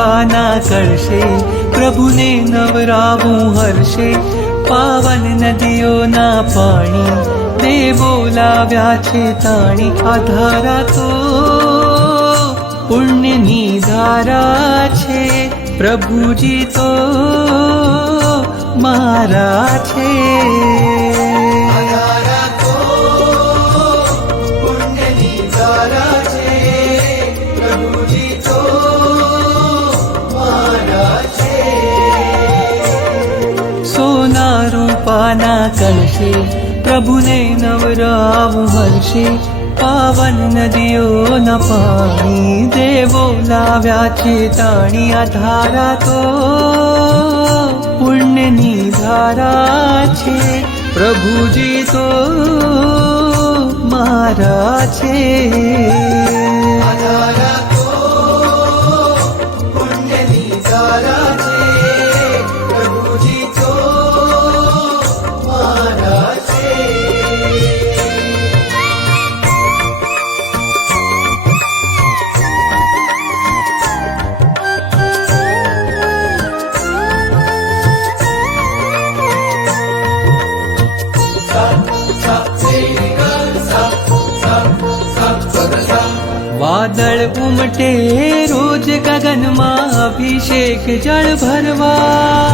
રૂપાના કરશે, પ્રભુને નવરાવું હર્ષે. પાવન નદીઓના પાણી દેવો લાવ્યા છે તાણી. આ ધારા તો પુણ્યની ધારા છે, પ્રભુજી તો મારા છે. સોના રૂપાના કળશે, પ્રભુને નવરાવું હર્ષે. પાવન નદીઓના પાણી દેવો લાવ્યા છે તાણી. આ ધારા તો પુણ્યની ધારા છે, પ્રભુજી તો મારા છે. વાદળ ઉમટે રોજ ગગનમાં, અભિષેક જળ ભરવા.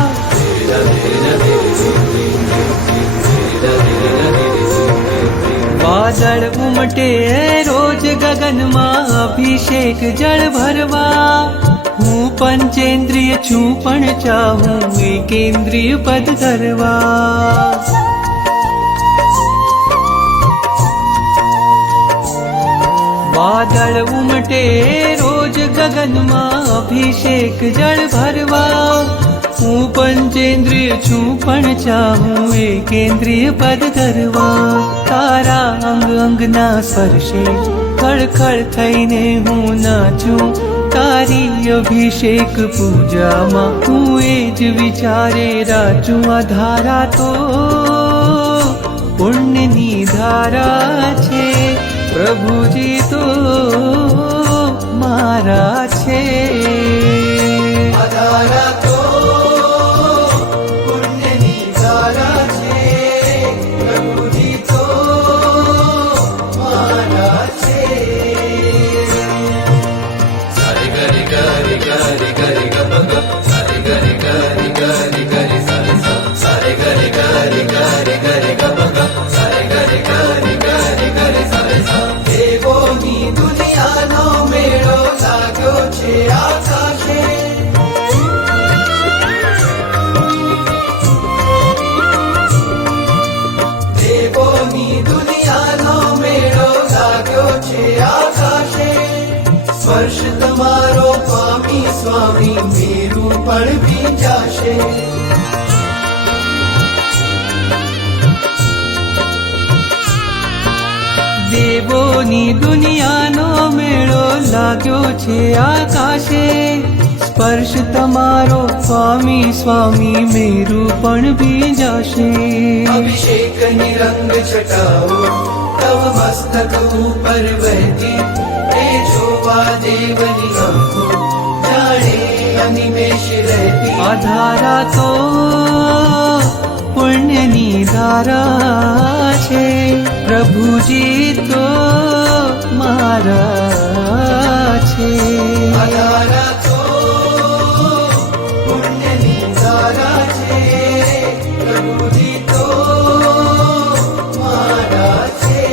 વાદળ ઉમટે રોજ ગગનમાં, અભિષેક જળ ભરવા. હું પંચેન્દ્રિય છું પણ ચાહું એકેન્દ્રિય પદ ધરવા. વાદળ ઉમટે રોજ ગગનમાં, અભિષેક જળ ભરવા. હું પંચેન્દ્રિય છું પણ ચાહું એકેન્દ્રિય પદ ધરવા. તારા અંગ અંગના સ્પર્શે ખળખળ થઈને હું નાચું. તારી અભિષેક પૂજામાં હું એ જ વિચારે રાચું. આ ધારા તો પુણ્યની ધારા છે, પ્રભુજી તો મારા છે. આ ધારા તો પુણ્યની ધારા છે, પ્રભુજી તો મારા છે. સારી ગરી ગરી ગરી ગરી ગપ ગપ, સારી ગરી ગરી ગરી ગરી સારી સા, સારી ગરી ગરી ગરી ગરી ગપ ગપ, સારી ગરી ગરી ગરી ગરી સારી સા. દેવોની દુનિયાનો મેળો લાગ્યો છે આકાશે. દેવોની દુનિયાનો મેળો લાગ્યો છે આકાશે. સ્પર્શ તમારો પામી સ્વામી, મેરું પણ ભીંજાશે. દેવોની દુનિયાનો મેળો લાગ્યો છે આકાશે. સ્પર્શ તમારો સ્વામી સ્વામી, મેરું પણ ભીંજાશે. અભિષેકની રંગ છટાઓ તવ મસ્તક ઉપર વહેતી, એ જોવા દેવની આંખો જાણે અનિમેષ રહેતી. આ ધારા તો પુણ્યની ધારા છે, પ્રભુજી તો મારા છે. આ ધારા તો પુણ્યની ધારા છે, પ્રભુજી તો મારા છે.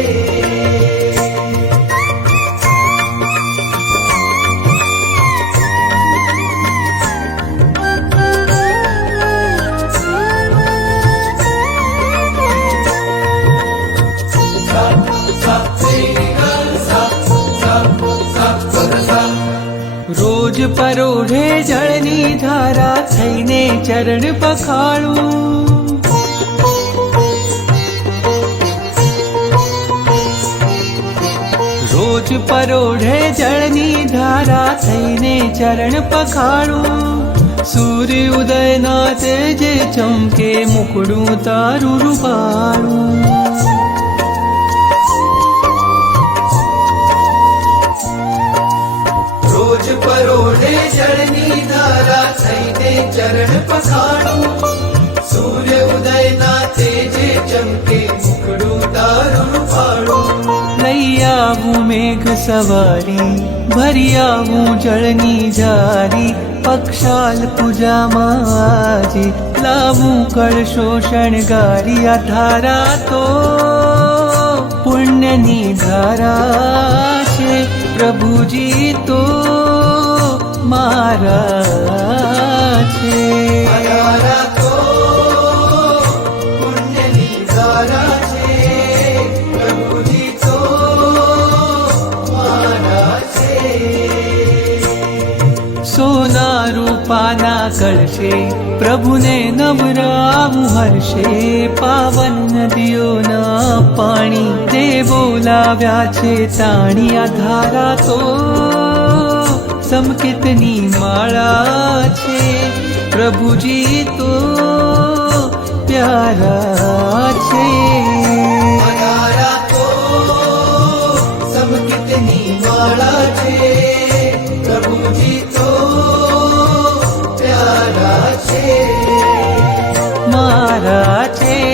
રોજ પરોઢે જળની ધારા થઈને ચરણ પખાડું. રોજ પરોઢે જળની ધારા થઈને ચરણ પખાડું. સૂર્ય ઉદયના તેજે ચમકે મુકડું તારું રૂપાળું. રોજ પરોઢે જળની વખાણું, સૂર્ય ઉદયના તેજે ચમકે મુખડું તારું રૂપાળું. લઈ આવું મેઘ સવારી, ભરી આવું જળની જારી, પક્ષાલ પૂજામાં આજે લાવું કળશો શણગારી. આ ધારા તો પુણ્યની ધારા છે, પ્રભુજી તો મારા છે. ધારા તો પુણ્યની ધારા છે, પ્રભુજી તો મારા છે. સોના રૂપાના કળશે પ્રભુને નવરાવું હર્ષે. પાવન નદીઓના પાણી તે બોલાવ્યા છે તાણી. આ ધારા તો સંકેતની માળા છે, પ્રભુજી તો પ્યારા છે. ધારા તો સંકેતની માળા છે, પ્રભુજી તો પ્યારા છે. મારા છે.